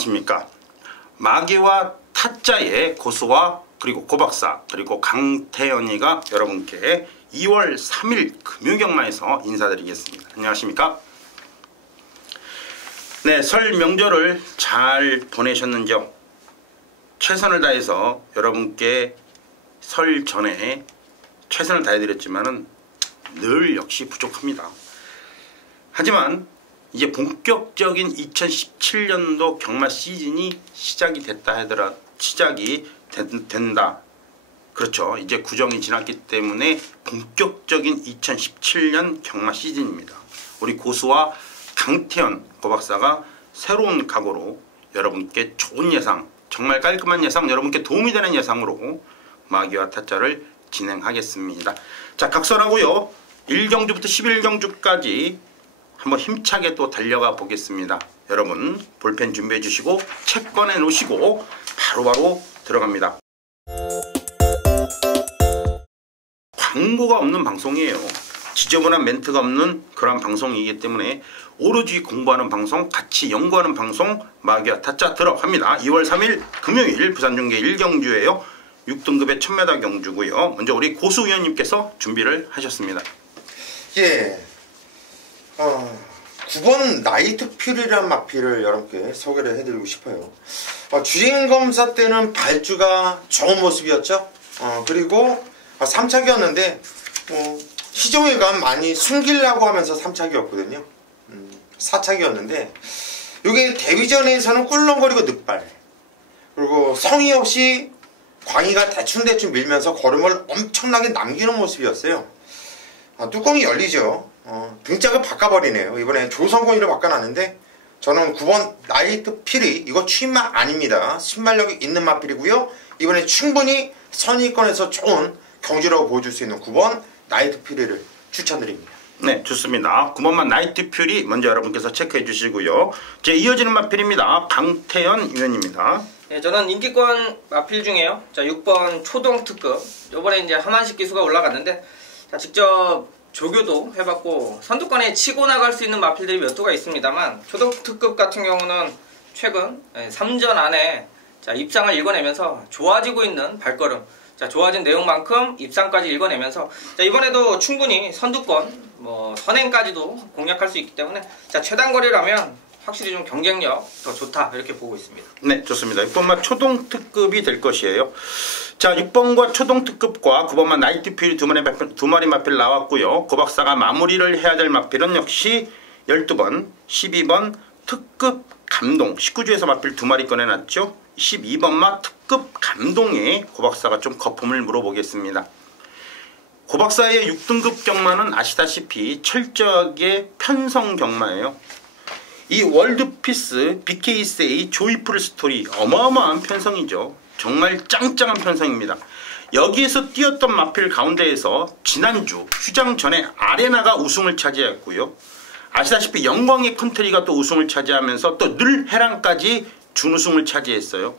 안녕하십니까. 마기와 타짜의 고수와 그리고 고박사 그리고 강태현이가 여러분께 2월 3일 금요경마에서 인사드리겠습니다. 안녕하십니까. 네, 설 명절을 잘 보내셨는지요? 최선을 다해서 여러분께 설 전에 최선을 다해드렸지만은 늘 역시 부족합니다. 하지만 이제 본격적인 2017년도 경마 시즌이 시작이 됐다 하더라. 된다. 그렇죠. 이제 구정이 지났기 때문에 본격적인 2017년 경마 시즌입니다. 우리 고수와 강태현 고박사가 새로운 각오로 여러분께 좋은 예상, 정말 깔끔한 예상, 여러분께 도움이 되는 예상으로 마기와 타짜를 진행하겠습니다. 자, 각설하고요. 1경주부터 11경주까지 한번 힘차게 또 달려가 보겠습니다. 여러분 볼펜 준비해 주시고 책 꺼내 놓으시고 바로바로 들어갑니다. 광고가 없는 방송이에요. 지저분한 멘트가 없는 그런 방송이기 때문에 오로지 공부하는 방송, 같이 연구하는 방송 마기와 타짜 들어갑니다. 2월 3일 금요일 부산중계 1경주예요. 6등급의 1000m 경주고요. 먼저 우리 고수 위원님께서 준비를 하셨습니다. 예. 9번 나이트 퓨리라는 마필을 여러분께 소개를 해드리고 싶어요. 주행검사 때는 발주가 좋은 모습이었죠. 그리고 3착이었는데 시종일관 많이 숨기려고 하면서 3착이었거든요. 4착이었는데 이게 데뷔전에서는 꿀렁거리고 늑발, 그리고 성의 없이 광희가 대충대충 밀면서 걸음을 엄청나게 남기는 모습이었어요. 뚜껑이 열리죠. 등짝을 바꿔버리네요. 이번에 조성권이로 바꿔놨는데 저는 9번 나이트 필이 이거 취임마 아닙니다. 신발력이 있는 마필이고요. 이번에 충분히 선의권에서 좋은 경주라고 보여줄 수 있는 9번 나이트 필을 추천드립니다. 네, 좋습니다. 9번만 나이트 퓨리 먼저 여러분께서 체크해 주시고요. 제 이어지는 마필입니다. 강태현 위원입니다. 네, 저는 인기권 마필 중에요. 자, 6번 초동 특급. 요번에 이제 하만식 기수가 올라갔는데 자, 직접 조교도 해봤고 선두권에 치고 나갈 수 있는 마필들이 몇 두가 있습니다만 초동 특급 같은 경우는 최근 3전 안에 자, 입상을 읽어내면서 좋아지고 있는 발걸음, 자, 좋아진 내용만큼 입상까지 읽어내면서 자, 이번에도 충분히 선두권 선행까지도 공략할 수 있기 때문에 자, 최단거리라면 확실히 좀 경쟁력 더 좋다 이렇게 보고 있습니다. 네, 좋습니다. 6번만 초동특급이 될 것이에요. 자, 6번과 초동특급과 9번만 나이트 퓨리 두 마리 마필 나왔고요. 고박사가 마무리를 해야 될 마필은 역시 12번, 12번 특급 감동 19주에서 마필 두 마리 꺼내놨죠. 12번마 특급 감동에 고박사가 좀 거품을 물어보겠습니다. 고박사의 6등급 경마는 아시다시피 철저하게 편성 경마예요. 이 월드피스, BKSA, 조이풀 스토리 어마어마한 편성이죠. 정말 짱짱한 편성입니다. 여기에서 뛰었던 마필 가운데에서 지난주 휴장 전에 아레나가 우승을 차지했고요. 아시다시피 영광의 컨트리가 또 우승을 차지하면서 또 늘 해랑까지 준우승을 차지했어요.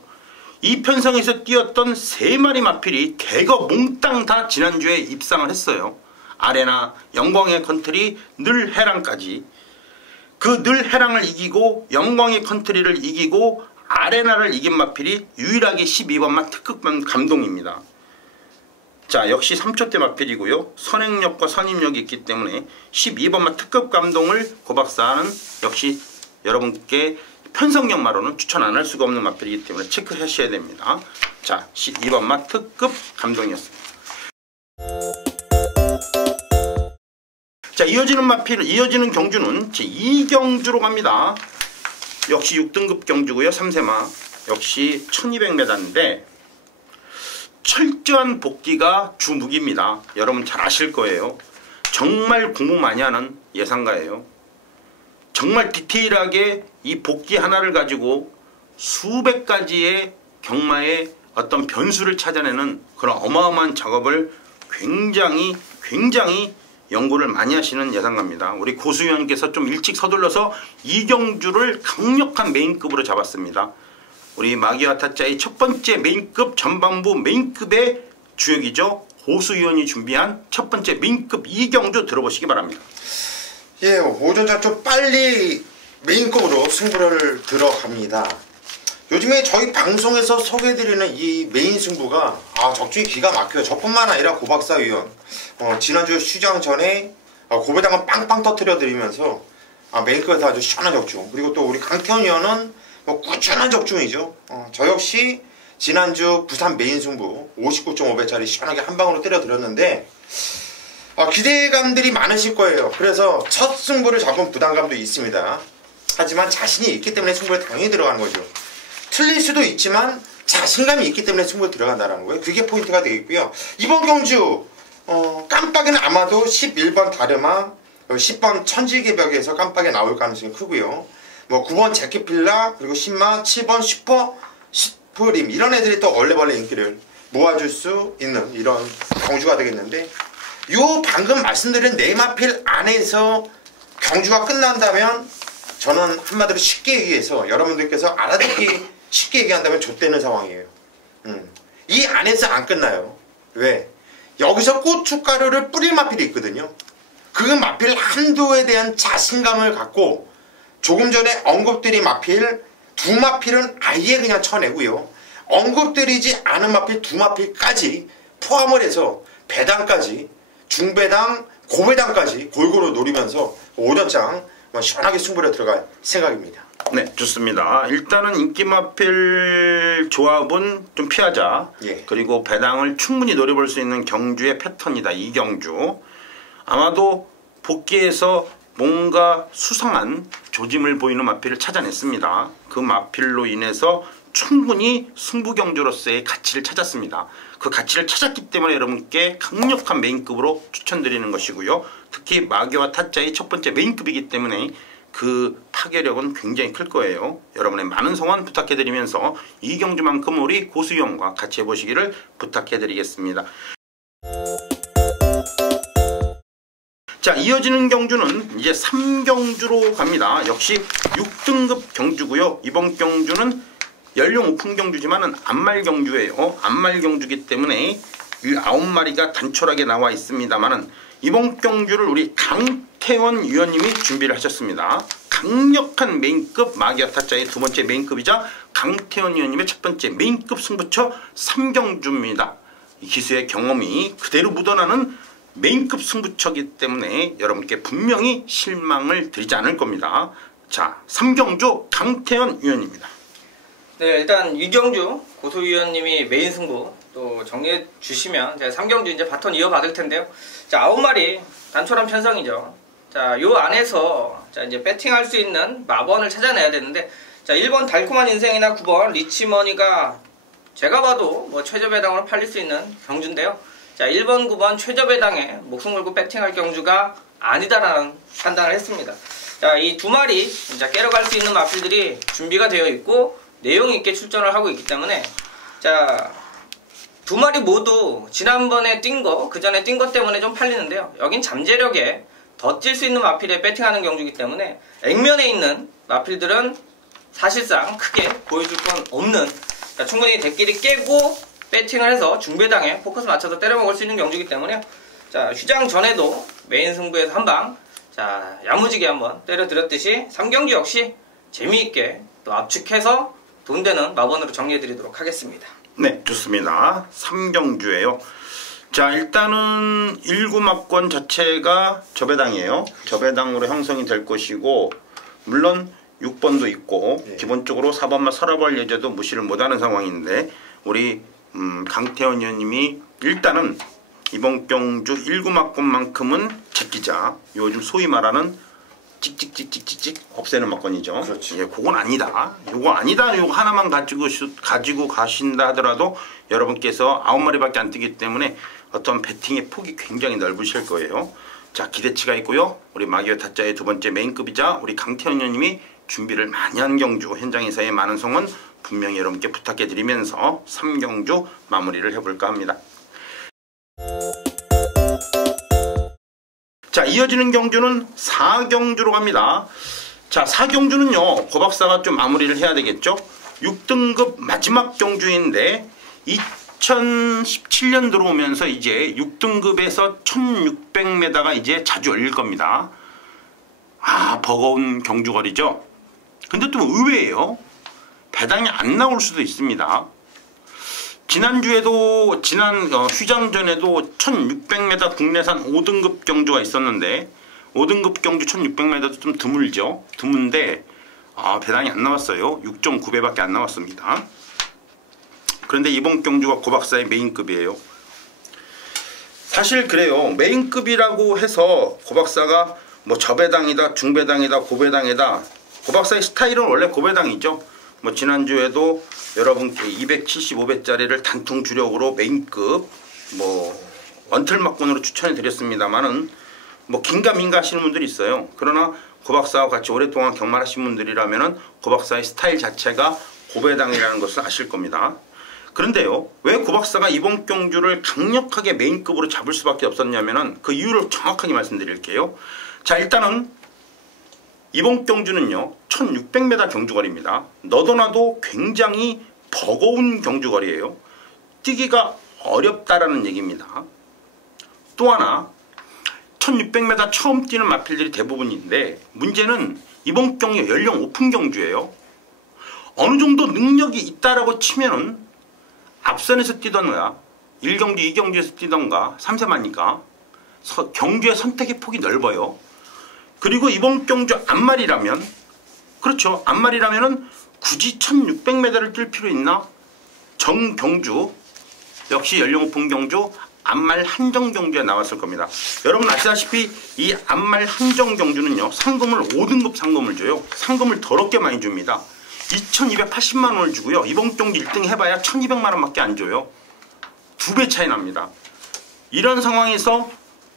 이 편성에서 뛰었던 3마리 마필이 대거 몽땅 다 지난주에 입상을 했어요. 아레나, 영광의 컨트리, 늘 해랑까지. 그 늘 해랑을 이기고 영광의 컨트리를 이기고 아레나를 이긴 마필이 유일하게 12번마 특급 감동입니다. 자, 역시 3초대 마필이고요. 선행력과 선임력이 있기 때문에 12번마 특급 감동을 고박사는 역시 여러분께 편성경마로는 추천 안 할 수가 없는 마필이기 때문에 체크하셔야 됩니다. 자, 12번마 특급 감동이었습니다. 자, 이어지는 경주는 제 2경주로 갑니다. 역시 6등급 경주고요. 3세마 역시 1200m인데 철저한 복귀가 주무기입니다. 여러분 잘 아실 거예요. 정말 공부 많이 하는 예상가예요. 정말 디테일하게 이 복귀 하나를 가지고 수백 가지의 경마의 어떤 변수를 찾아내는 그런 어마어마한 작업을 굉장히 연구를 많이 하시는 예상가입니다. 우리 고수위원께서 좀 일찍 서둘러서 이경주를 강력한 메인급으로 잡았습니다. 우리 마기와 타짜의 첫 번째 메인급, 전반부 메인급의 주역이죠. 고수위원이 준비한 첫 번째 메인급 이경주 들어보시기 바랍니다. 예, 오전자 좀 빨리 메인급으로 승부를 들어갑니다. 요즘에 저희 방송에서 소개해드리는 이 메인 승부가 적중이 기가 막혀요. 저뿐만 아니라 고박사 위원 지난주 휴장 전에 고배당을 빵빵 터뜨려드리면서 메인급에서 아주 시원한 적중, 그리고 또 우리 강태원 위원은 꾸준한 적중이죠. 저 역시 지난주 부산 메인 승부 59.5배짜리 시원하게 한 방으로 때려드렸는데 기대감들이 많으실 거예요. 그래서 첫 승부를 잡은 부담감도 있습니다. 하지만 자신이 있기 때문에 승부에 당연히 들어가는 거죠. 틀릴 수도 있지만 자신감이 있기 때문에 승부에 들어간다는 거예요. 그게 포인트가 되겠고요. 이번 경주 깜빡이는 아마도 11번 다르마, 10번 천지개벽에서 깜빡이 나올 가능성이 크고요. 9번 제키필라, 그리고 10마, 7번 슈퍼림, 이런 애들이 또 얼레벌레 인기를 모아줄 수 있는 이런 경주가 되겠는데, 요 방금 말씀드린 네마필 안에서 경주가 끝난다면 저는 한마디로 쉽게 얘기해서 여러분들께서 알아듣기 쉽게 얘기한다면 좆되는 상황이에요. 이 안에서 안 끝나요. 왜? 여기서 고춧가루를 뿌릴 마필이 있거든요. 그 마필 한두에 대한 자신감을 갖고 조금 전에 언급드린 마필 두 마필은 아예 그냥 쳐내고요. 언급드리지 않은 마필 두 마필까지 포함을 해서 배당까지, 중배당, 고배당까지 골고루 노리면서 오전장 시원하게 승부를 들어갈 생각입니다. 네, 좋습니다. 일단은 인기마필 조합은 좀 피하자. 예. 그리고 배당을 충분히 노려볼 수 있는 경주의 패턴이다. 이 경주. 아마도 복귀에서 뭔가 수상한 조짐을 보이는 마필을 찾아냈습니다. 그 마필로 인해서 충분히 승부 경주로서의 가치를 찾았습니다. 그 가치를 찾았기 때문에 여러분께 강력한 메인급으로 추천드리는 것이고요. 특히 마계와 타짜의 첫 번째 메인급이기 때문에 그 파괴력은 굉장히 클 거예요. 여러분의 많은 성원 부탁해드리면서 이 경주만큼 우리 고수위원과 같이 해보시기를 부탁해드리겠습니다. 자, 이어지는 경주는 이제 3경주로 갑니다. 역시 6등급 경주고요. 이번 경주는 연령 오픈 경주지만은 안말 경주예요. 안말 경주기 때문에 9마리가 단촐하게 나와 있습니다만은 이번 경주를 우리 강태원 위원님이 준비를 하셨습니다. 강력한 메인급 마기아 타짜의 두 번째 메인급이자 강태원 위원님의 첫 번째 메인급 승부처 3경주입니다. 기수의 경험이 그대로 묻어나는 메인급 승부처이기 때문에 여러분께 분명히 실망을 드리지 않을 겁니다. 자, 3경주 강태원 위원입니다. 네, 일단 유경주 고수위원님이 메인 승부 또 정리해 주시면 제가 3경주 이제 바톤 이어받을 텐데요. 자, 9마리 단촐한 편성이죠. 자, 요 안에서 자 이제 배팅할 수 있는 마번을 찾아내야 되는데, 자 1번 달콤한 인생이나 9번 리치머니가 제가 봐도 최저배당으로 팔릴 수 있는 경주인데요. 자 1번 9번 최저배당에 목숨 걸고 배팅할 경주가 아니다라는 판단을 했습니다. 자, 이 두 마리 이제 깨러갈 수 있는 마필들이 준비가 되어 있고 내용 있게 출전을 하고 있기 때문에, 자 두 마리 모두 지난번에 뛴 거, 그 전에 뛴 것 때문에 좀 팔리는데요. 여긴 잠재력에 더 뛸 수 있는 마필에 배팅하는 경주이기 때문에 액면에 있는 마필들은 사실상 크게 보여줄 건 없는, 자, 충분히 대끼리 깨고 배팅을 해서 중배당에 포커스 맞춰서 때려먹을 수 있는 경주이기 때문에, 자 휴장 전에도 메인 승부에서 한방 자 야무지게 한번 때려드렸듯이 3경주 역시 재미있게 또 압축해서 돈 되는 마번으로 정리해드리도록 하겠습니다. 네, 좋습니다. 3경주예요. 자, 일단은 1구막권 자체가 저배당이에요. 저배당으로 형성이 될 것이고, 물론 6번도 있고 기본적으로 4번만 서라벌 예제도 무시를 못하는 상황인데, 우리 강태원 의원님이 일단은 이번 경주 1구막권만큼은 제끼자, 요즘 소위 말하는 찍찍찍찍찍찍 없애는 막건이죠. 그렇지. 예, 그건 아니다. 요거 아니다. 요거 하나만 가지고 가신다 하더라도 여러분께서 9마리밖에 안 뜨기 때문에 어떤 배팅의 폭이 굉장히 넓으실 거예요. 자, 기대치가 있고요. 우리 마기어 타짜의 두 번째 메인급이자 우리 강태원 의원님이 준비를 많이 한 경주, 현장에서의 많은 성원 분명히 여러분께 부탁해드리면서 3경주 마무리를 해볼까 합니다. 자, 이어지는 경주는 4경주로 갑니다. 자, 4경주는요, 고박사가 좀 마무리를 해야 되겠죠. 6등급 마지막 경주인데 2017년 들어오면서 이제 6등급에서 1600m가 이제 자주 열릴 겁니다. 버거운 경주거리죠. 근데 또 의외예요. 배당이 안 나올 수도 있습니다. 지난주에도 휴장 전에도 1600m 국내산 5등급 경주가 있었는데 5등급 경주 1600m도 좀 드물죠. 드문데 배당이 안 나왔어요. 6.9배밖에 안 나왔습니다. 그런데 이번 경주가 고박사의 메인급이에요. 사실 그래요. 메인급이라고 해서 고박사가 뭐 저배당이다, 중배당이다, 고배당이다. 고박사의 스타일은 원래 고배당이죠. 뭐 지난주에도 여러분께 275배짜리를 단통 주력으로 메인급 뭐 원틀막군으로 추천해 드렸습니다만은 뭐 긴가민가 하시는 분들이 있어요. 그러나 고박사와 같이 오랫동안 경마하신 분들이라면은 고박사의 스타일 자체가 고배당이라는 것을 아실 겁니다. 그런데요, 왜 고박사가 이번 경주를 강력하게 메인급으로 잡을 수밖에 없었냐면은 그 이유를 정확하게 말씀드릴게요. 자, 일단은 이번 경주는요 1600m 경주거리입니다. 너도나도 굉장히 버거운 경주거리예요. 뛰기가 어렵다라는 얘기입니다. 또 하나 1600m 처음 뛰는 마필들이 대부분인데 문제는 이번 경기 연령 오픈 경주예요. 어느 정도 능력이 있다라고 치면은 앞선에서 뛰던가 1경주 2경주에서 뛰던가 3세마니까 경주의 선택의 폭이 넓어요. 그리고 이번 경주 앞말이라면, 그렇죠, 앞말이라면은 굳이 1600m를 뛸 필요 있나? 정경주 역시 연령 오픈 경주 앞말 한정 경주에 나왔을 겁니다. 여러분 아시다시피 이 앞말 한정 경주는요 상금을 5등급 상금을 줘요. 상금을 더럽게 많이 줍니다. 2280만 원을 주고요. 이번 경주 1등 해봐야 1200만 원밖에 안 줘요. 2배 차이 납니다. 이런 상황에서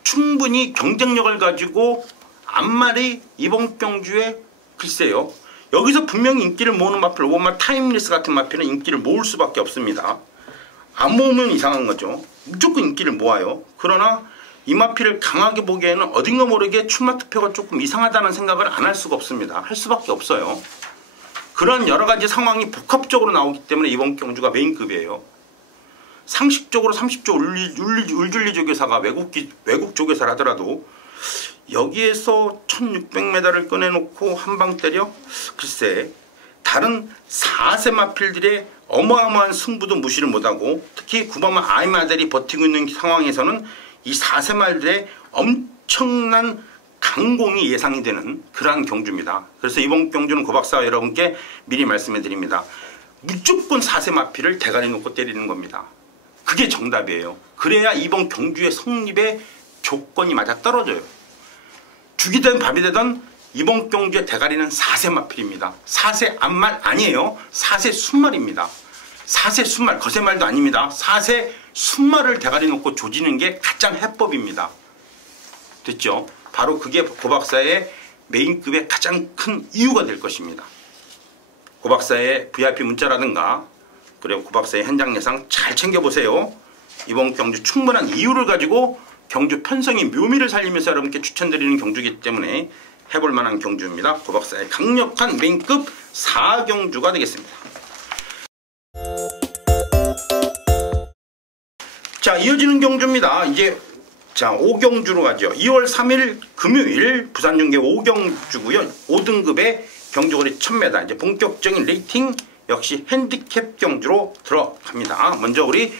충분히 경쟁력을 가지고 앞말이 이번 경주에 글쎄요. 여기서 분명히 인기를 모으는 마필, 5번말 타임리스 같은 마필은 인기를 모을 수밖에 없습니다. 안 모으면 이상한 거죠. 무조건 인기를 모아요. 그러나 이 마필을 강하게 보기에는 어딘가 모르게 출마 투표가 조금 이상하다는 생각을 안 할 수가 없습니다. 할 수밖에 없어요. 그런 여러 가지 상황이 복합적으로 나오기 때문에 이번 경주가 메인급이에요. 상식적으로 30조 울줄리 조교사가 외국 조교사를 하더라도 여기에서 1600m를 꺼내놓고 한방 때려? 글쎄, 다른 4세 마필들의 어마어마한 승부도 무시를 못하고 특히 9번만 아이마델이 버티고 있는 상황에서는 이 4세 말들의 엄청난 강공이 예상이 되는 그러한 경주입니다. 그래서 이번 경주는 고박사와 여러분께 미리 말씀해 드립니다. 무조건 4세 마필을 대가리 놓고 때리는 겁니다. 그게 정답이에요. 그래야 이번 경주의 성립의 조건이 맞아 떨어져요. 죽이 되든 밥이 되든 이번 경주의 대가리는 4세 마필입니다. 4세 앞말 아니에요. 4세 순말입니다. 4세 순말, 거세말도 아닙니다. 4세 순말을 대가리 놓고 조지는 게 가장 해법입니다. 됐죠? 바로 그게 고박사의 메인급의 가장 큰 이유가 될 것입니다. 고박사의 VIP 문자라든가 그리고 고박사의 현장 예상 잘 챙겨보세요. 이번 경주 충분한 이유를 가지고 경주 편성의 묘미를 살리면서 여러분께 추천드리는 경주이기 때문에 해볼 만한 경주입니다. 고박사의 강력한 메인급 4경주가 되겠습니다. 자, 이어지는 경주입니다. 이제 5경주로 가죠. 2월 3일 금요일 부산중계 5경주고요. 5등급의 경주거리 1000m. 이제 본격적인 레이팅 역시 핸디캡 경주로 들어갑니다. 먼저 우리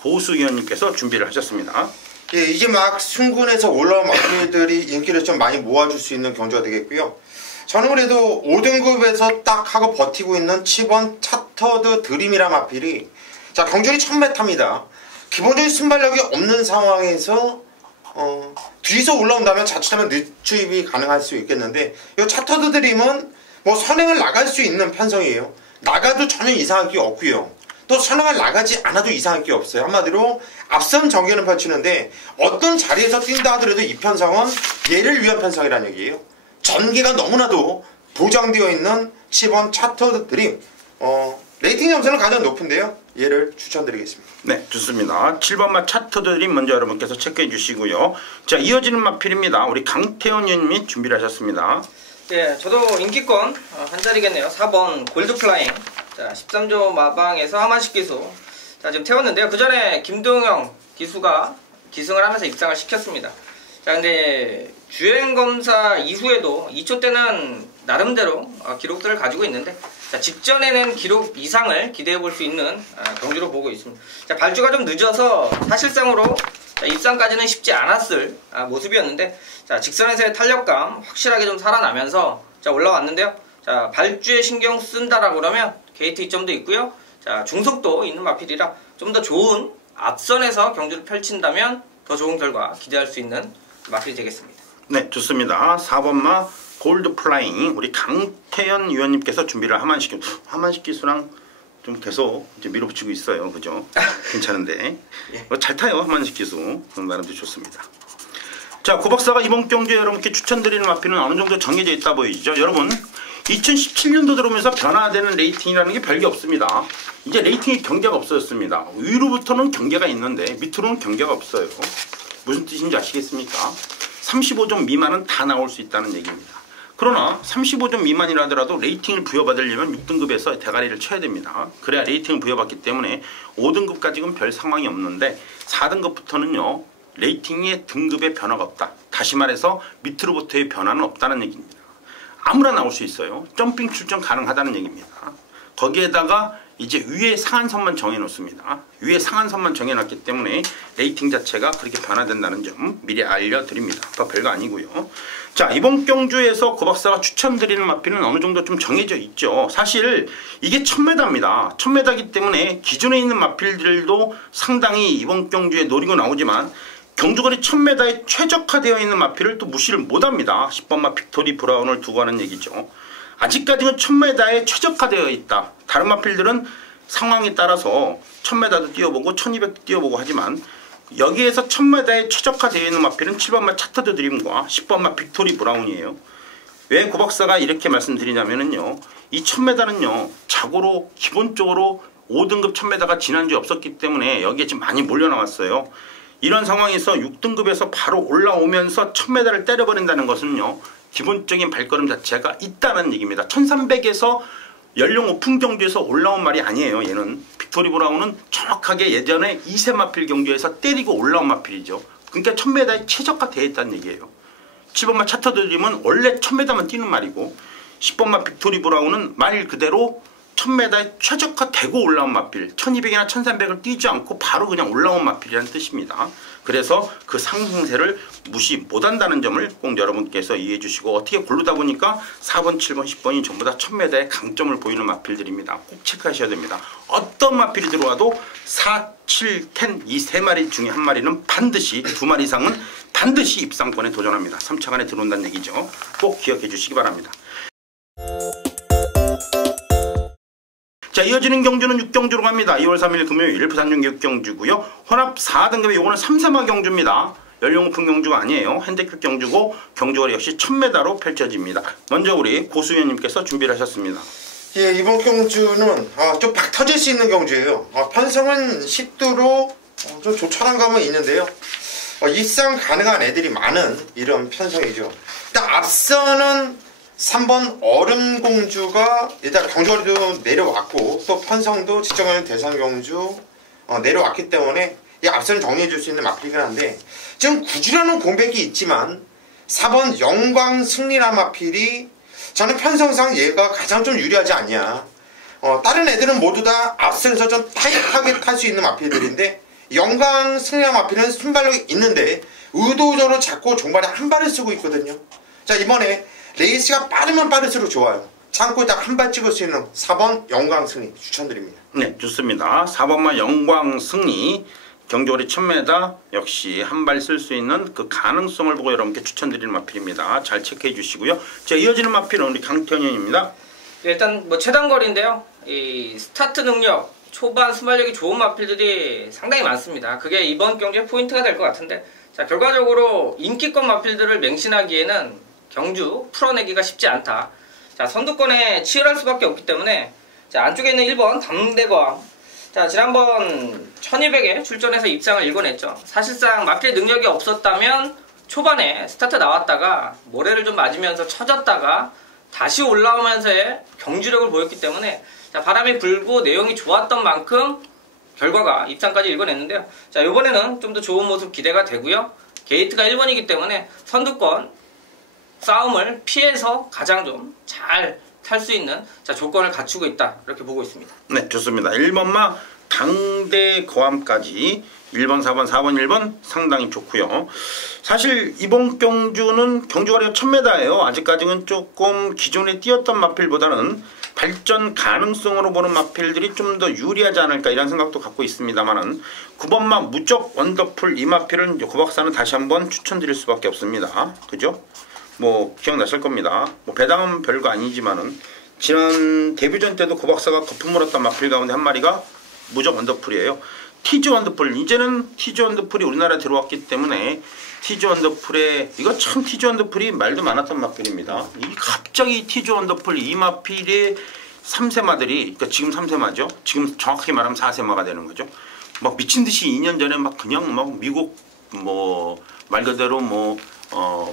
고수위원님께서 준비를 하셨습니다. 예, 이제 막 순군에서 올라온 마필들이 인기를 좀 많이 모아줄 수 있는 경주가 되겠고요. 저는 그래도 5등급에서 딱 하고 버티고 있는 7번 차터드 드림이란 마필이 자 경주리 1000m입니다. 기본적인 순발력이 없는 상황에서 뒤에서 올라온다면 자칫하면 늦추입이 가능할 수 있겠는데 이 차터드 드림은 뭐 선행을 나갈 수 있는 편성이에요. 나가도 전혀 이상할 게 없고요. 또 선행을 나가지 않아도 이상할 게 없어요. 한마디로 앞선 전개는 펼치는데 어떤 자리에서 뛴다 하더라도 이 편성은 얘를 위한 편성이라는 얘기예요. 전개가 너무나도 보장되어 있는 7번 차터드 드림 레이팅 점수는 가장 높은데요. 얘를 추천드리겠습니다. 네, 좋습니다. 7번마 차터드 드림 먼저 여러분께서 체크해 주시고요. 자, 이어지는 마필입니다. 우리 강태원 님이 준비를 하셨습니다. 네, 저도 인기권 한 자리겠네요. 4번 골드플라잉. 자, 13조 마방에서 하만식 기수. 자, 지금 태웠는데요. 그 전에 김동영 기수가 기승을 하면서 입상을 시켰습니다. 자, 근데 주행검사 이후에도 2초 때는 나름대로 기록들을 가지고 있는데 자, 직전에 낸 기록 이상을 기대해 볼 수 있는 경주로 보고 있습니다. 자, 발주가 좀 늦어서 사실상으로 입상까지는 쉽지 않았을 모습이었는데 자, 직선에서의 탄력감 확실하게 좀 살아나면서 자, 올라왔는데요. 자, 발주에 신경 쓴다라고 그러면 게이트 이점도 있고요. 자, 중속도 있는 마필이라 좀 더 좋은 앞선에서 경주를 펼친다면 더 좋은 결과 기대할 수 있는 마필이 되겠습니다. 네, 좋습니다. 4번마 골드 플라잉 우리 강태현 위원님께서 준비를 하만식 기수랑 좀 계속 이제 밀어붙이고 있어요. 그죠? 괜찮은데 예. 잘 타요. 하만식 기수 나름대로 좋습니다. 자, 고박사가 이번 경주에 여러분께 추천드리는 마필은 어느 정도 정해져 있다 보이죠? 여러분 2017년도 들어오면서 변화되는 레이팅이라는 게 별게 없습니다. 이제 레이팅이 경계가 없어졌습니다. 위로부터는 경계가 있는데 밑으로는 경계가 없어요. 무슨 뜻인지 아시겠습니까? 35점 미만은 다 나올 수 있다는 얘기입니다. 그러나 35점 미만이라 하더라도 레이팅을 부여받으려면 6등급에서 대가리를 쳐야 됩니다. 그래야 레이팅을 부여받기 때문에 5등급까지는 별 상황이 없는데 4등급부터는요. 레이팅의 등급의 변화가 없다. 다시 말해서 밑으로부터의 변화는 없다는 얘기입니다. 아무나 나올 수 있어요. 점핑 출전 가능하다는 얘기입니다. 거기에다가 이제 위에 상한선만 정해놓습니다. 위에 상한선만 정해놨기 때문에 레이팅 자체가 그렇게 변화된다는 점 미리 알려드립니다. 별거 아니고요. 자, 이번 경주에서 고박사가 추천드리는 마필은 어느 정도 좀 정해져 있죠. 사실 이게 1000m입니다. 1000m이기 때문에 기존에 있는 마필들도 상당히 이번 경주에 노리고 나오지만 경주거리 1000m에 최적화되어 있는 마필을 또 무시를 못합니다. 10번마 빅토리 브라운을 두고 하는 얘기죠. 아직까지는 1000m에 최적화되어 있다. 다른 마필들은 상황에 따라서 1000m도 뛰어보고 1200도 뛰어보고 하지만 여기에서 1000m에 최적화되어 있는 마필은 7번마 차터드 드림과 10번마 빅토리 브라운이에요. 왜 고박사가 이렇게 말씀드리냐면요. 이 1000m는요. 자고로 기본적으로 5등급 1000m가 지난주에 없었기 때문에 여기에 지금 많이 몰려 나왔어요. 이런 상황에서 6등급에서 바로 올라오면서 1000m를 때려버린다는 것은요. 기본적인 발걸음 자체가 있다는 얘기입니다. 1300에서 연령 오픈 경주에서 올라온 말이 아니에요. 얘는 빅토리 브라운은 정확하게 예전에 2세 마필 경주에서 때리고 올라온 마필이죠. 그러니까 1000m에 최적화되어 있다는 얘기예요. 7번마 차터드림은 원래 1000m만 뛰는 말이고 10번마 빅토리 브라운은 말 그대로 1000m에 최적화되고 올라온 마필 1200이나 1300을 뛰지 않고 바로 그냥 올라온 마필이라는 뜻입니다. 그래서 그 상승세를 무시 못한다는 점을 꼭 여러분께서 이해해 주시고 어떻게 고르다 보니까 4번, 7번, 10번이 전부 다 1000m에 강점을 보이는 마필들입니다. 꼭 체크하셔야 됩니다. 어떤 마필이 들어와도 4, 7, 10 이 세 마리 중에 한 마리는 반드시 2마리 이상은 반드시 입상권에 도전합니다. 3차간에 들어온다는 얘기죠. 꼭 기억해 주시기 바랍니다. 자, 이어지는 경주는 6경주로 갑니다. 2월 3일 금요일 부산중계 6경주고요. 혼합 4등급의 요거는 3세마 경주입니다. 연령 오픈 경주가 아니에요. 핸디캡 경주고 경주거리 역시 1000m로 펼쳐집니다. 먼저 우리 고수위원님께서 준비를 하셨습니다. 예, 이번 경주는 좀 박 터질 수 있는 경주예요. 편성은 10도로 좀 조촐한 감은 있는데요. 입상 가능한 애들이 많은 이런 편성이죠. 일단 앞서는 3번 얼음공주가 일단 경주거리도 내려왔고 또 편성도 직전에 대선경주 내려왔기 때문에 이 앞선 정리해 줄 수 있는 마필이긴 한데 지금 구주라는 공백이 있지만 4번 영광승리란 마필이 저는 편성상 얘가 가장 좀 유리하지 않냐. 다른 애들은 모두 다 앞선에서 좀 타이트하게 탈 수 있는 마필들인데 영광승리란 마필은 순발력이 있는데 의도적으로 자꾸 종발에 한 발을 쓰고 있거든요. 자, 이번에 레이스가 빠르면 빠를수록 좋아요. 참고 딱 한 발 찍을 수 있는 4번 영광승리 추천드립니다. 네, 좋습니다. 4번만 영광승리 경주거리 1000m 역시 한 발 쓸 수 있는 그 가능성을 보고 여러분께 추천드리는 마필입니다. 잘 체크해 주시고요. 자, 이어지는 마필은 우리 강태현입니다. 일단 뭐 최단거리인데요. 이 스타트 능력, 초반 순발력이 좋은 마필들이 상당히 많습니다. 그게 이번 경주의 포인트가 될 것 같은데 자, 결과적으로 인기권 마필들을 맹신하기에는 경주 풀어내기가 쉽지 않다. 자, 선두권에 치열할 수밖에 없기 때문에 자, 안쪽에 있는 1번 담대거왕. 자, 지난번 1200에 출전해서 입상을 일궈냈죠. 사실상 마필 능력이 없었다면 초반에 스타트 나왔다가 모래를 좀 맞으면서 쳐졌다가 다시 올라오면서의 경주력을 보였기 때문에 자, 바람이 불고 내용이 좋았던 만큼 결과가 입상까지 일궈냈는데요. 자, 이번에는 좀 더 좋은 모습 기대가 되고요. 게이트가 1번이기 때문에 선두권 싸움을 피해서 가장 좀 잘 탈 수 있는 조건을 갖추고 있다 이렇게 보고 있습니다. 네, 좋습니다. 1번마 당대 거함까지 1번, 4번, 4번, 1번 상당히 좋고요. 사실 이번 경주는 경주거리가 1000m예요. 아직까지는 조금 기존에 뛰었던 마필보다는 발전 가능성으로 보는 마필들이 좀 더 유리하지 않을까 이런 생각도 갖고 있습니다만은 9번마 무적 원더풀 이 마필은 이제 고박사는 다시 한번 추천드릴 수밖에 없습니다. 그죠? 뭐 기억나실 겁니다. 뭐 배당은 별거 아니지만은 지난 데뷔전 때도 고박사가 거품 물었던 마필 가운데 한 마리가 무적 원더풀이에요. 티즈 원더풀, 이제는 티즈 원더풀이 우리나라에 들어왔기 때문에 티즈 원더풀에 이거 참 티즈 원더풀이 말도 많았던 마필입니다. 이 갑자기 티즈 원더풀 이 마필의 3세마들이, 그러니까 지금 3세마죠. 지금 정확하게 말하면 4세마가 되는 거죠. 막 미친 듯이 2년 전에 막 그냥 막 미국 뭐 말 그대로 뭐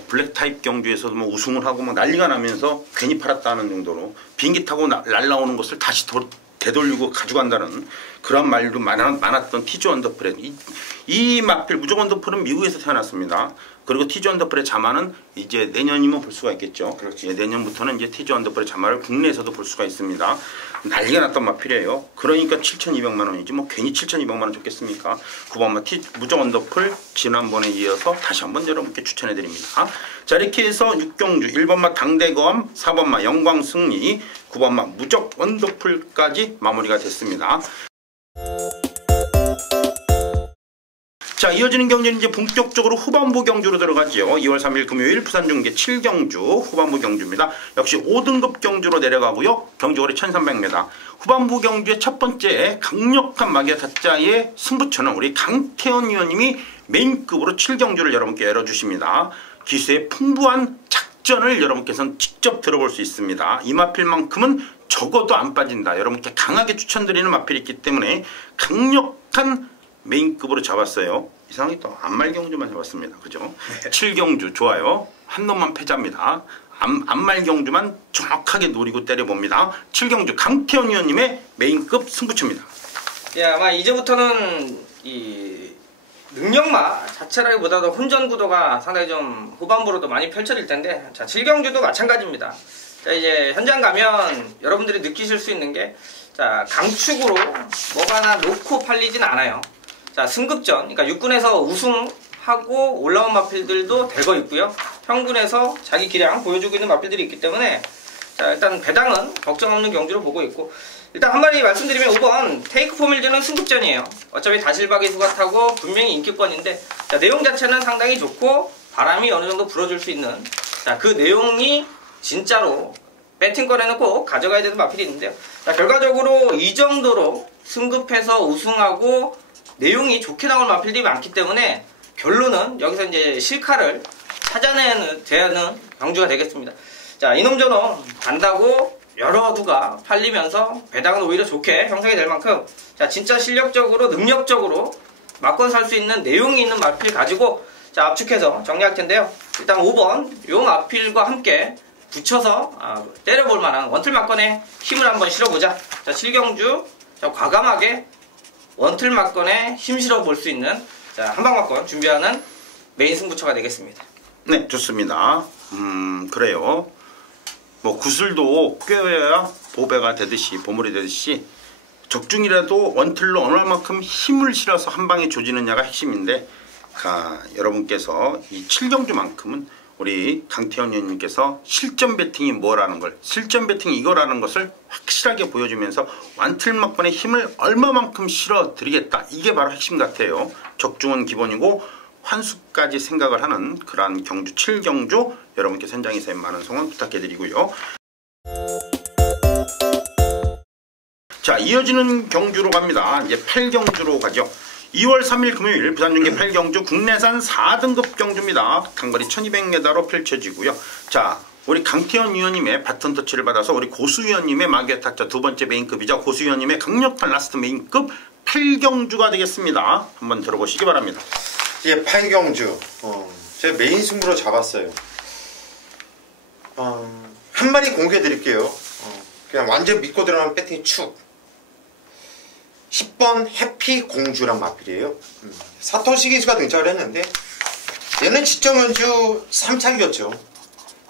블랙 타입 경주에서도 뭐 우승을 하고 막 난리가 나면서 괜히 팔았다는 정도로 비행기 타고 날라오는 것을 다시 되돌리고 가져간다는 그런 말도 많았던 티즈 원더풀의 이 마필 무적 원더풀은 미국에서 태어났습니다. 그리고 티즈 원더풀의 자마는 이제 내년이면 볼 수가 있겠죠. 그렇죠. 예, 내년부터는 이제 티즈 원더풀의 자마를 국내에서도 볼 수가 있습니다. 난리가 났던 마필이에요. 그러니까 7,200만 원이지 뭐 괜히 7,200만 원 줬겠습니까? 9번마 무적 원더풀 지난번에 이어서 다시 한번 여러분께 추천해 드립니다. 자, 이렇게 해서 6경주 1번마 당대검, 4번마 영광승리, 9번마 무적 원더풀까지 마무리가 됐습니다. 자, 이어지는 경기는 이제 본격적으로 후반부 경주로 들어가죠. 2월 3일 금요일 부산중계 7경주 후반부 경주입니다. 역시 5등급 경주로 내려가고요. 경주거리 1300m. 후반부 경주의 첫 번째 강력한 마기아 타짜의 승부처는 우리 강태현 위원님이 메인급으로 7경주를 여러분께 열어주십니다. 기수의 풍부한 작전을 여러분께서는 직접 들어볼 수 있습니다. 이 마필만큼은 적어도 안 빠진다. 여러분께 강하게 추천드리는 마필이 있기 때문에 강력한 메인급으로 잡았어요. 이상하게 또 안말경주만 잡았습니다. 그죠? 7경주 좋아요. 한 놈만 패자입니다. 안말경주만 정확하게 노리고 때려봅니다. 7경주 강태현 위원님의 메인급 승부처입니다. 예, 아마 이제부터는 이 능력마 자체라기보다도 혼전 구도가 상당히 좀 후반부로도 많이 펼쳐질 텐데, 자, 7경주도 마찬가지입니다. 자, 이제 현장 가면 여러분들이 느끼실 수 있는 게, 자, 강축으로 뭐가 하나 놓고 팔리진 않아요. 자, 승급전, 그러니까 6군에서 우승하고 올라온 마필들도 대거 있고요. 평군에서 자기 기량 보여주고 있는 마필들이 있기 때문에, 자, 일단 배당은 걱정 없는 경주로 보고 있고, 일단 한 마디 말씀드리면 5번 테이크 포밀드는 승급전이에요. 어차피 다실박이 수가 타고 분명히 인기권인데, 자, 내용 자체는 상당히 좋고 바람이 어느 정도 불어줄 수 있는, 자, 그 내용이 진짜로 배팅권에는 꼭 가져가야 되는 마필이 있는데요. 자, 결과적으로 이 정도로 승급해서 우승하고 내용이 좋게 나올 마필들이 많기 때문에 결론은 여기서 이제 실카를 찾아내는 되는 경주가 되겠습니다. 자, 이놈저놈 간다고 여러 두가 팔리면서 배당은 오히려 좋게 형성이 될 만큼, 자, 진짜 실력적으로 능력적으로 맞건 살 수 있는 내용이 있는 마필 가지고, 자, 압축해서 정리할 텐데요. 일단 5번 요 마필과 함께 붙여서 때려볼 만한 원틀 막건에 힘을 한번 실어보자. 자, 7경주 자, 과감하게 원틀 막건에 힘 실어볼 수 있는, 자, 한방 막건 준비하는 메인 승부처가 되겠습니다. 네, 좋습니다. 그래요. 뭐 구슬도 꿰어야 보배가 되듯이, 보물이 되듯이 적중이라도 원틀로 어느 만큼 힘을 실어서 한 방에 조지느냐가 핵심인데, 여러분께서 이 7경주만큼은 우리 강태현 의원님께서 실전 배팅이 뭐라는 걸, 실전 배팅이 이거라는 것을 확실하게 보여주면서 완틀 막번의 힘을 얼마만큼 실어 드리겠다, 이게 바로 핵심 같아요. 적중은 기본이고 환수까지 생각을 하는 그러한 경주 7경주 여러분께 현장에서의 많은 성원 부탁해드리고요. 자, 이어지는 경주로 갑니다. 이제 8경주로 가죠. 2월 3일 금요일 부산중계 8경주 국내산 4등급 경주입니다. 단거리 1200m로 펼쳐지고요. 자, 우리 강태현 위원님의 바톤 터치를 받아서 우리 고수 위원님의 마기아 타짜 두 번째 메인급이자 고수 위원님의 강력한 라스트 메인급 8경주가 되겠습니다. 한번 들어보시기 바랍니다. 예, 8경주 제가 메인 승부로 잡았어요. 한 마리 공개해 드릴게요. 그냥 완전 믿고 들어가는 배팅이 축. 10번 해피 공주란 마필이에요. 사토시 기수가 등장을 했는데 얘는 지정연주 3차기였죠.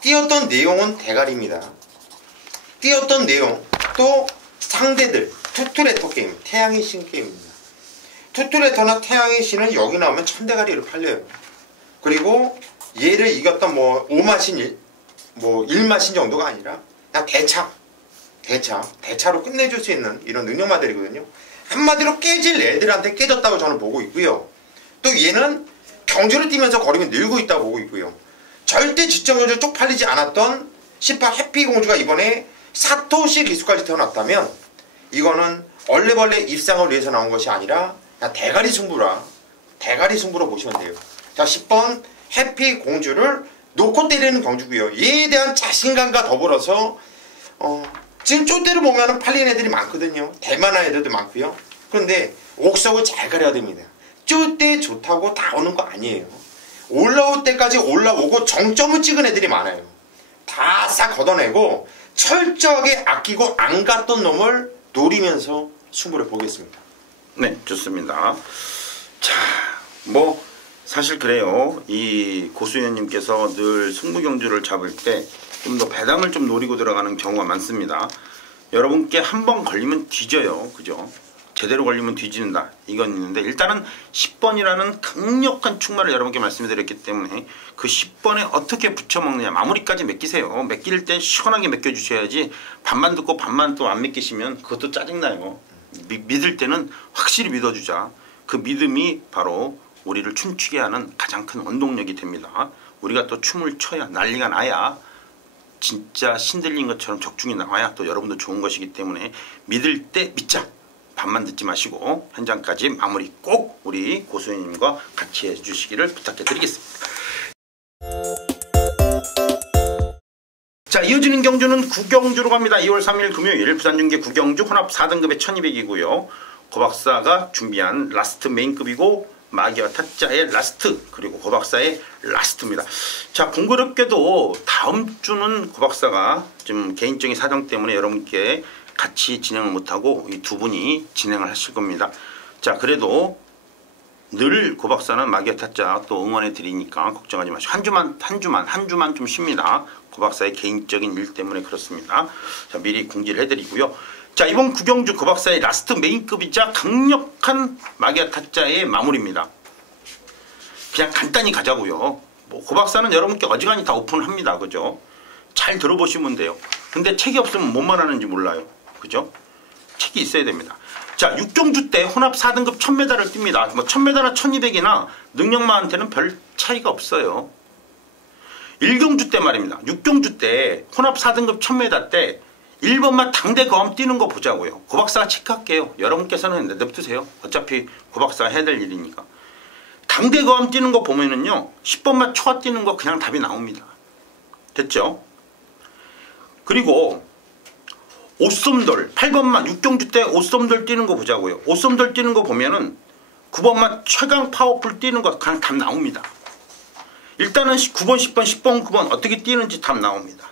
띄었던 내용은 대가리입니다. 띄었던 내용 또 상대들 투투레터 게임, 태양의 신 게임입니다. 투투레터나 태양의 신은 여기 나오면 1000대가리를 팔려요. 그리고 얘를 이겼던 뭐 5마신 뭐 1마신 정도가 아니라 그냥 대차로 끝내줄 수 있는 이런 능력마들이거든요. 한마디로 깨질 애들한테 깨졌다고 저는 보고 있고요. 또 얘는 경주를 뛰면서 거리면 늘고 있다고 보고 있고요. 절대 지적 경주 쪽팔리지 않았던 18 해피 공주가 이번에 사토시 기수까지 태어났다면 이거는 얼레벌레 입상을 위해서 나온 것이 아니라 그냥 대가리 승부로 보시면 돼요. 자, 10번 해피 공주를 놓고 때리는 경주고요. 얘에 대한 자신감과 더불어서 지금 쪼대를 보면 팔리는 애들이 많거든요. 대만한 애들도 많고요. 그런데 옥석을 잘 가려야 됩니다. 쪼대 좋다고 다 오는 거 아니에요. 올라올 때까지 올라오고 정점을 찍은 애들이 많아요. 다 싹 걷어내고 철저하게 아끼고 안 갔던 놈을 노리면서 승부를 보겠습니다. 네, 좋습니다. 자, 뭐 사실 그래요. 이 고수연님께서 늘 승부경주를 잡을 때 좀 더 배당을 좀 노리고 들어가는 경우가 많습니다. 여러분께 한 번 걸리면 뒤져요. 그죠? 제대로 걸리면 뒤지는다. 이건 있는데 일단은 10번이라는 강력한 축마를 여러분께 말씀드렸기 때문에 그 10번에 어떻게 붙여먹느냐. 마무리까지 맡기세요. 맡길 땐 시원하게 맡겨주셔야지 반만 듣고 반만 또 안 맡기시면 그것도 짜증나요. 믿을 때는 확실히 믿어주자. 그 믿음이 바로 우리를 춤추게 하는 가장 큰 원동력이 됩니다. 우리가 또 춤을 춰야 난리가 나야 진짜 신들린 것처럼 적중이 나와야 또 여러분도 좋은 것이기 때문에 믿을 때 믿자. 반만 듣지 마시고 현장까지 마무리 꼭 우리 고수님과 같이 해주시기를 부탁드리겠습니다. 자, 이어지는 경주는 구경주로 갑니다. 2월 3일 금요일 부산중계 구경주 혼합 4등급의 1200이고요. 고박사가 준비한 라스트 메인급이고 마기와 타짜의 라스트 그리고 고박사의 라스트입니다. 자, 공교롭게도 다음 주는 고박사가 좀 개인적인 사정 때문에 여러분께 같이 진행을 못하고 이 두 분이 진행을 하실 겁니다. 자, 그래도 늘 고박사는 마기와 타짜 또 응원해 드리니까 걱정하지 마시고 한 주만 좀 쉽니다. 고박사의 개인적인 일 때문에 그렇습니다. 자, 미리 공지를 해드리고요. 자, 이번 구경주 고박사의 라스트 메인급이자 강력한 마기와 타짜의 마무리입니다. 그냥 간단히 가자고요. 뭐 고박사는 여러분께 어지간히 다 오픈합니다. 그죠? 잘 들어보시면 돼요. 근데 책이 없으면 뭔 말하는지 몰라요. 그죠? 책이 있어야 됩니다. 자, 6경주 때 혼합 4등급 1000m를 뜁니다. 뭐 1000m나 1200이나 능력마한테는 별 차이가 없어요. 1경주 때 말입니다. 6경주 때 혼합 4등급 1000m 때 1번만 당대 거함 뛰는 거 보자고요. 고박사가 체크할게요. 여러분께서는 냅두세요. 어차피 고박사가 해야 될 일이니까. 당대 거함 뛰는 거 보면은요. 10번만 초아 뛰는 거 그냥 답이 나옵니다. 됐죠? 그리고 오썸돌 8번만 6경주 때 오썸돌 뛰는 거 보자고요. 오썸돌 뛰는 거 보면은 9번만 최강 파워풀 뛰는 거 그냥 답 나옵니다. 일단은 9번, 10번, 10번, 9번 어떻게 뛰는지 답 나옵니다.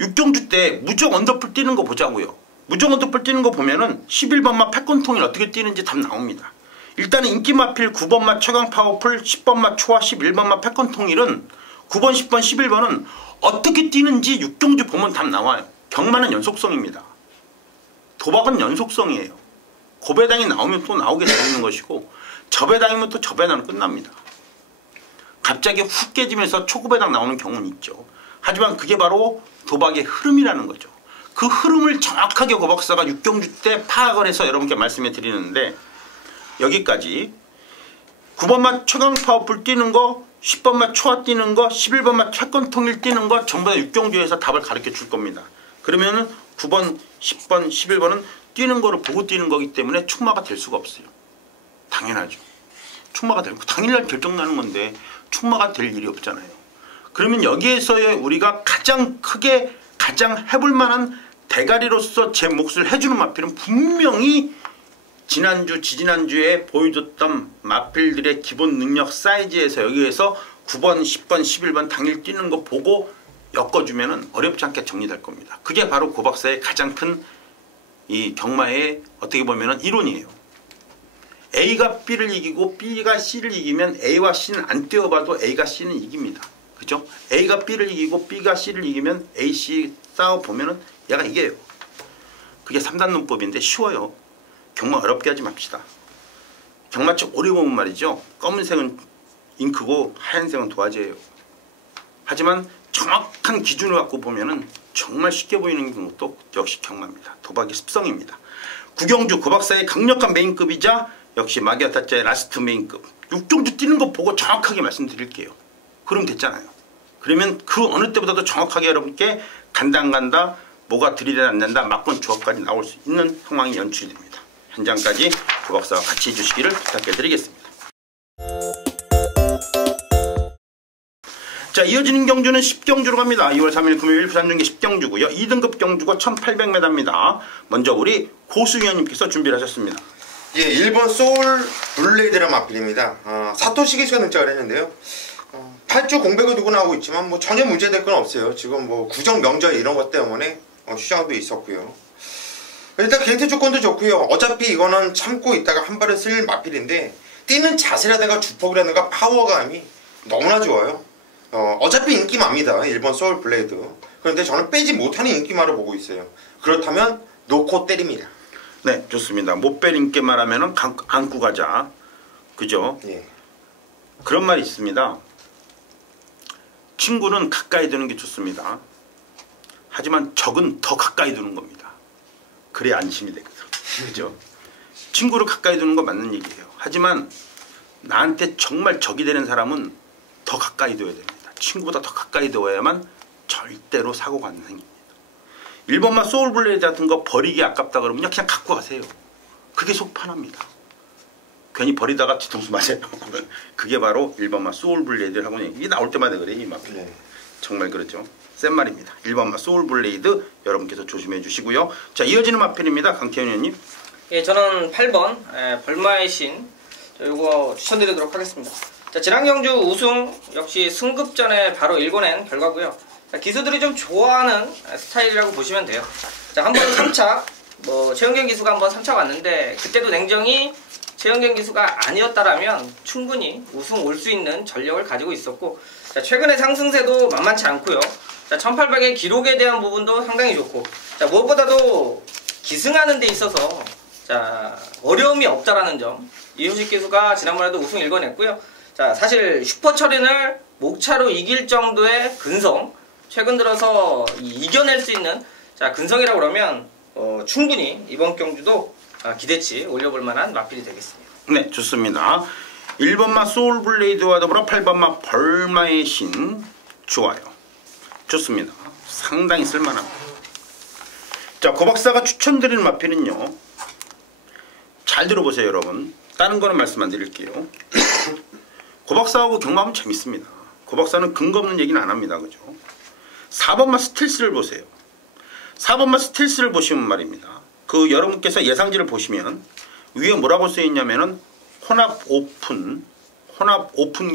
6경주 때 무적 언더풀 뛰는 거 보자고요. 무적 언더풀 뛰는 거 보면은 11번만 패권통일 어떻게 뛰는지 답 나옵니다. 일단은 인기마필 9번만 최강 파워풀, 10번만 초아, 11번만 패권통일은 9번, 10번, 11번은 어떻게 뛰는지 6경주 보면 답 나와요. 경마는 연속성입니다. 도박은 연속성이에요. 고배당이 나오면 또 나오게 되어 있는 것이고 저배당이면 또 저배당은 끝납니다. 갑자기 훅 깨지면서 초고배당 나오는 경우는 있죠. 하지만 그게 바로 도박의 흐름이라는 거죠. 그 흐름을 정확하게 고박사가 6경주 때 파악을 해서 여러분께 말씀해 드리는데 여기까지 9번만 최강 파워풀 뛰는 거 10번만 초아 뛰는 거 11번만 채권 통일 뛰는 거 전부 다 6경주에서 답을 가르쳐 줄 겁니다. 그러면은 9번 10번 11번은 뛰는 거를 보고 뛰는 거기 때문에 축마가 될 수가 없어요. 당연하죠. 축마가 되고 당일날 결정나는 건데 축마가 될 일이 없잖아요. 그러면 여기에서의 우리가 가장 크게 가장 해볼 만한 대가리로서 제 몫을 해주는 마필은 분명히 지난주 지지난주에 보여줬던 마필들의 기본 능력 사이즈에서 여기에서 9번 10번 11번 당일 뛰는 거 보고 엮어주면 어렵지 않게 정리될 겁니다. 그게 바로 고박사의 가장 큰 이 경마의 어떻게 보면 이론이에요. A가 B를 이기고 B가 C를 이기면 A와 C는 안 띄워봐도 A가 C는 이깁니다. 그죠? A가 B를 이기고 B가 C를 이기면 A, C 싸워보면은 얘가 이겨요. 그게 3단 논법인데 쉬워요. 경마 어렵게 하지 맙시다. 경마책 오래 보면 말이죠. 검은색은 잉크고 하얀색은 도화지예요. 하지만 정확한 기준을 갖고 보면은 정말 쉽게 보이는 것도 역시 경마입니다. 도박의 습성입니다. 구경주 그 박사의 강력한 메인급이자 역시 마기아타짜의 라스트 메인급. 육경주 뛰는 거 보고 정확하게 말씀드릴게요. 그럼 됐잖아요. 그러면 그 어느 때보다도 정확하게 여러분께 간다 안 간다, 뭐가 들이대 안 된다, 막권 조합까지 나올 수 있는 상황이 연출이 됩니다. 현장까지 그 박사와 같이 해주시기를 부탁해 드리겠습니다. 자, 이어지는 경주는 10경주로 갑니다. 2월 3일 금요일 부산중계 10경주고요. 2등급 경주가 1800m입니다. 먼저 우리 고수위원님께서 준비를 하셨습니다. 예, 1번 소울 블레이드라는 마필입니다. 사토시 기수가 등장을 했는데요. 8주 공백을 두고 나오고 있지만 뭐 전혀 문제될 건 없어요. 지금 뭐 구정 명절 이런 것 때문에 휴장도 있었고요. 일단 개인태 조건도 좋고요. 어차피 이거는 참고 있다가 한 발을 쓸 마필인데 뛰는 자세라든가 주폭이라든가 파워감이 너무나 좋아요. 어차피 인기마입니다. 1번 소울 블레이드. 그런데 저는 빼지 못하는 인기마를 보고 있어요. 그렇다면 놓고 때립니다. 네, 좋습니다. 못 뺄 인기만 하면은 안고 가자. 그죠? 예. 그런 말이 있습니다. 친구는 가까이 두는 게 좋습니다. 하지만 적은 더 가까이 두는 겁니다. 그래야 안심이 되거든. 그죠? 친구를 가까이 두는 거 맞는 얘기예요. 하지만 나한테 정말 적이 되는 사람은 더 가까이 둬야 됩니다. 친구보다 더 가까이 둬야만 절대로 사고가 안 생깁니다. 1번만 소울블레이드 같은 거 버리기 아깝다 그러면 그냥 갖고 가세요. 그게 속 편합니다. 괜히 버리다가 뒤통수 맞아요. 그게 바로 1번만 소울블레이드라고 이게 나올 때마다 그래 이 마필. 네. 정말 그렇죠. 센 말입니다. 1번만 소울블레이드 여러분께서 조심해 주시고요. 자, 이어지는 마필입니다. 강태현 의원님. 예, 저는 8번 벌마의 신 이거 추천드리도록 하겠습니다. 자, 지난 경주 우승 역시 승급전에 바로 일궈낸 결과고요. 자, 기수들이 좀 좋아하는 스타일이라고 보시면 돼요. 자, 한 번 3착 최영경 기수가 한번 3착 왔는데 그때도 냉정히 최영경 기수가 아니었다라면 충분히 우승 올 수 있는 전력을 가지고 있었고, 자, 최근의 상승세도 만만치 않고요. 자, 1800의 기록에 대한 부분도 상당히 좋고, 자, 무엇보다도 기승하는 데 있어서 자, 어려움이 없다라는 점, 이효식 기수가 지난번에도 우승 일궈냈고요. 자, 사실 슈퍼철인을 목차로 이길 정도의 근성, 최근 들어서 이겨낼 수 있는 자, 근성이라고 그러면 충분히 이번 경주도 기대치 올려볼 만한 마필이 되겠습니다. 네, 좋습니다. 1번마 소울블레이드와 더불어 8번마 벌마의 신 좋아요. 좋습니다. 상당히 쓸만합니다. 자, 고박사가 추천드리는 마필은요. 잘 들어보세요, 여러분. 다른 거는 말씀 안 드릴게요. 고박사하고 경마하면 재밌습니다. 고박사는 근거 없는 얘기는 안 합니다. 그죠? 4번마 스틸스를 보세요. 4번마 스틸스를 보시면 말입니다. 그 여러분께서 예상지를 보시면 위에 뭐라고 쓰여있냐면은 혼합 오픈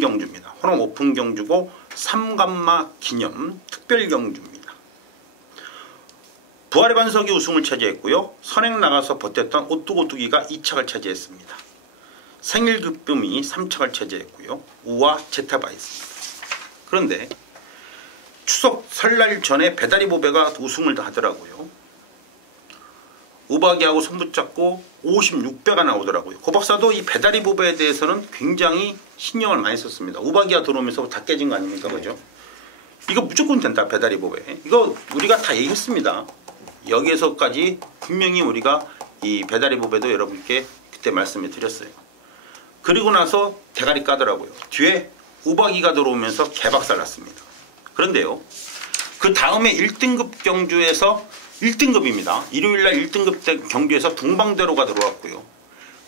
경주입니다. 혼합 오픈 경주고 3간마 기념 특별 경주입니다. 부활의 반석이 우승을 차지했고요. 선행 나가서 버텼던 오뚜고뚜기가 2착을 차지했습니다. 생일급금이 3착을 차지했고요. 우와 제타바했습니다. 그런데 추석 설날 전에 배다리 보배가 우승을 하더라고요. 우박이하고 손붙잡고 56배가 나오더라고요. 고박사도 이 배다리 보배에 대해서는 굉장히 신경을 많이 썼습니다. 우박이가 들어오면서 다 깨진 거 아닙니까? 그죠? 이거 무조건 된다, 배다리 보배. 이거 우리가 다 얘기했습니다. 여기에서까지 분명히 우리가 이 배다리 보배도 여러분께 그때 말씀해 드렸어요. 그리고 나서 대가리 까더라고요. 뒤에 우박이가 들어오면서 개박살 났습니다. 그런데요, 그 다음에 1등급 경주에서 1등급입니다. 일요일날 1등급 경주에서 동방대로가 들어왔고요.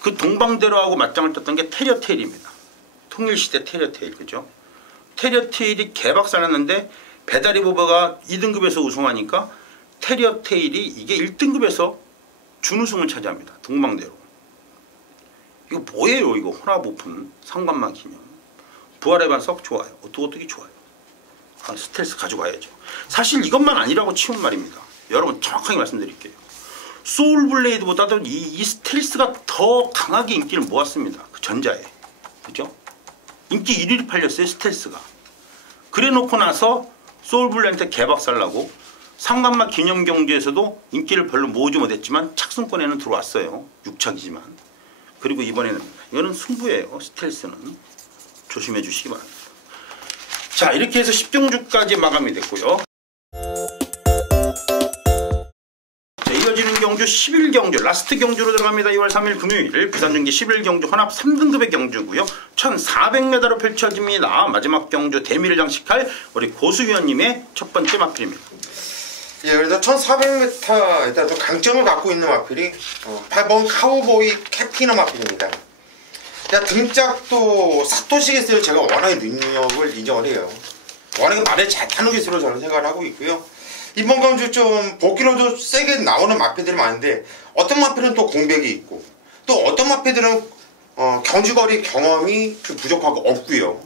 그 동방대로하고 맞짱을 떴던 게 테리어테일입니다. 통일시대 테리어테일, 그죠? 테리어테일이 개박살 났는데 배다리 보배가 2등급에서 우승하니까 테리어테일이 이게 1등급에서 준우승을 차지합니다. 동방대로. 이거 뭐예요? 이거 혼합 오픈 상관만 기념. 부활의 반석 좋아요. 오뚜고뚜기 좋아요. 스텔스 가져가야죠. 사실 이것만 아니라고 치운 말입니다. 여러분 정확하게 말씀드릴게요. 소울블레이드보다도 이 스텔스가 더 강하게 인기를 모았습니다. 그 전자에. 그죠? 인기 1위를 팔렸어요. 스텔스가. 그래 놓고 나서 소울블리한테 개박살나고 상관마 기념경주에서도 인기를 별로 모으지 못했지만 착승권에는 들어왔어요. 6착이지만. 그리고 이번에는 이거는 승부예요. 스텔스는. 조심해 주시기 바랍니다. 자, 이렇게 해서 10경주까지 마감이 됐고요. 자, 이어지는 경주 11경주 라스트 경주로 들어갑니다. 2월 3일 금요일 부산중계 11경주 혼합 3등급의 경주고요. 1400m로 펼쳐집니다. 마지막 경주 대미를 장식할 우리 고수위원님의 첫 번째 마필입니다. 예, 그래서 1400m 일단 좀 강점을 갖고 있는 마필이 8번 카우보이 캡티너 마필입니다. 등짝도 사토시게스를 제가 워낙에 능력을 인정을 해요. 워낙에 말을 잘 타는 기수로 저는 생각을 하고 있고요. 이번 경주 좀 복귀로도 세게 나오는 마필들이 많은데 어떤 마필은 또 공백이 있고 또 어떤 마필들은 경주거리 경험이 좀 부족하고 없고요.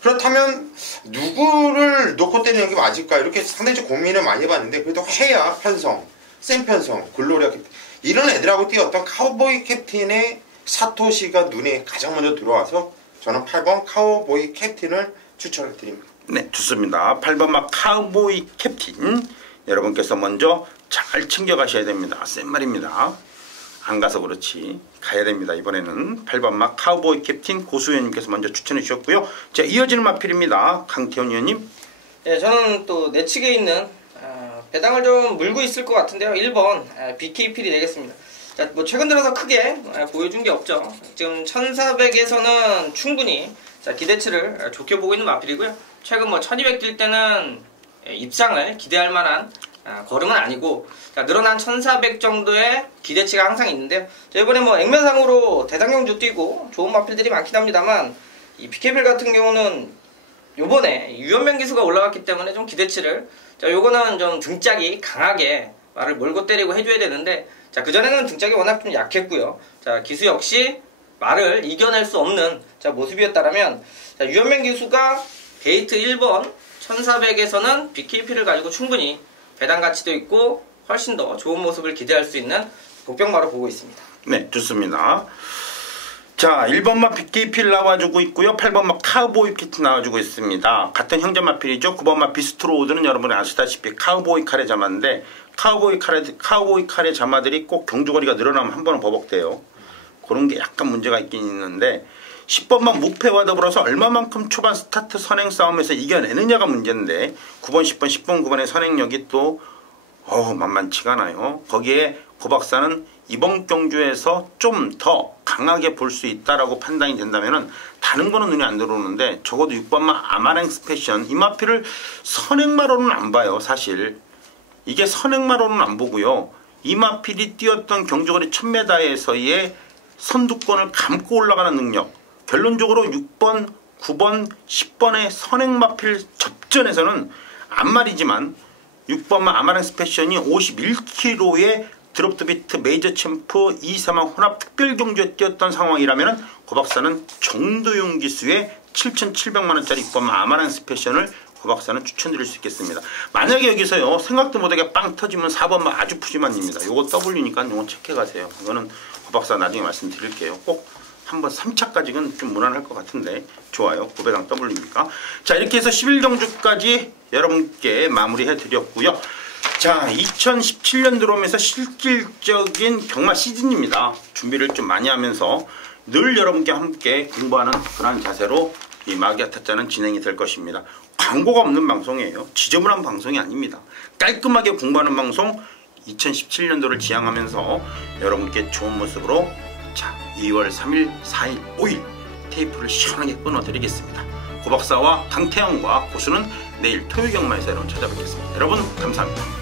그렇다면 누구를 놓고 때리는 게 맞을까 이렇게 상당히 좀 고민을 많이 해봤는데 그래도 해야 편성, 센 편성, 글로리아 캡틴 이런 애들하고 뛰었던 카우보이 캡틴의 사토시가 눈에 가장 먼저 들어와서 저는 8번 카우보이 캡틴을 추천을 드립니다. 네, 좋습니다. 8번 막 카우보이 캡틴 여러분께서 먼저 잘 챙겨가셔야 됩니다. 센 말입니다. 안 가서 그렇지 가야 됩니다. 이번에는 8번 막 카우보이 캡틴 고수위원님께서 먼저 추천해 주셨고요. 자, 이어지는 마필입니다. 강태훈 위원님. 네, 저는 또 내측에 있는 배당을 좀 물고 있을 것 같은데요. 1번 BKP이 되겠습니다. 자, 뭐 최근 들어서 크게 보여준 게 없죠. 지금 1400에서는 충분히 기대치를 좋게 보고 있는 마필이고요. 최근 뭐 1200 뛸 때는 입상을 기대할 만한 걸음은 아니고 늘어난 1400 정도의 기대치가 항상 있는데요. 이번에 뭐 액면상으로 대상경주 뛰고 좋은 마필들이 많긴 합니다만 이 BKP 같은 경우는 요번에 유연명 기수가 올라갔기 때문에 좀 기대치를 요거는 좀 등짝이 강하게 말을 몰고 때리고 해줘야 되는데 그전에는 등짝이 워낙 좀 약했고요. 기수 역시 말을 이겨낼 수 없는 모습이었다면 유연명 기수가 게이트 1번 1400에서는 BKP를 가지고 충분히 배당 가치도 있고 훨씬 더 좋은 모습을 기대할 수 있는 복병마로 보고 있습니다. 네, 좋습니다. 자, 1번마 BKP를 나와주고 있고요. 8번마 카우보이 캡틴 나와주고 있습니다. 같은 형제 마필이죠. 9번마 비스트로우드는 여러분이 아시다시피 카우보이 칼의 자마인데 카우보이 칼의 자마들이 꼭 경주거리가 늘어나면 한 번은 버벅대요. 그런 게 약간 문제가 있긴 있는데 10번만 무패와 더불어서 얼마만큼 초반 스타트 선행 싸움에서 이겨내느냐가 문제인데 9번, 10번, 10번, 9번의 선행력이 또 만만치가 않아요. 거기에 고박사는 이번 경주에서 좀 더 강하게 볼 수 있다라고 판단이 된다면 다른 거는 눈에 안 들어오는데 적어도 6번만 아마랭스 패션 이 마필을 선행마로는 안 봐요. 사실 이게 선행마로는 안 보고요. 이 마필이 뛰었던 경주거리 1000m에서의 선두권을 감고 올라가는 능력 결론적으로 6번, 9번, 10번의 선행마필 접전에서는 안 말이지만 6번만 아마랭스 패션이 51kg의 드롭드비트 메이저 챔프 2사망 혼합 특별경주에 뛰었던 상황이라면 고박사는 정도용 기수의 7,700만원짜리 6번만 아마랭스 패션을 고박사는 추천드릴 수 있겠습니다. 만약에 여기서요 생각도 못하게 빵 터지면 4번만 아주 푸짐한입니다. 요거 W니까 요거 체크해가세요. 이거는 고박사 나중에 말씀드릴게요. 꼭 한번 3차까지는 좀 무난할 것 같은데 좋아요. 9배당 W니까. 자, 이렇게 해서 11경주까지 여러분께 마무리해 드렸고요. 자, 2017년 들어오면서 실질적인 경마 시즌입니다. 준비를 좀 많이 하면서 늘 여러분께 함께 공부하는 그런 자세로 이 마기아타짜는 진행이 될 것입니다. 광고가 없는 방송이에요. 지저분한 방송이 아닙니다. 깔끔하게 공부하는 방송 2017년도를 지향하면서 여러분께 좋은 모습으로 자, 2월 3일, 4일, 5일 테이프를 시원하게 끊어드리겠습니다. 고박사와 강태형과 고수는 내일 토요경마에서 여러분 찾아뵙겠습니다. 여러분 감사합니다.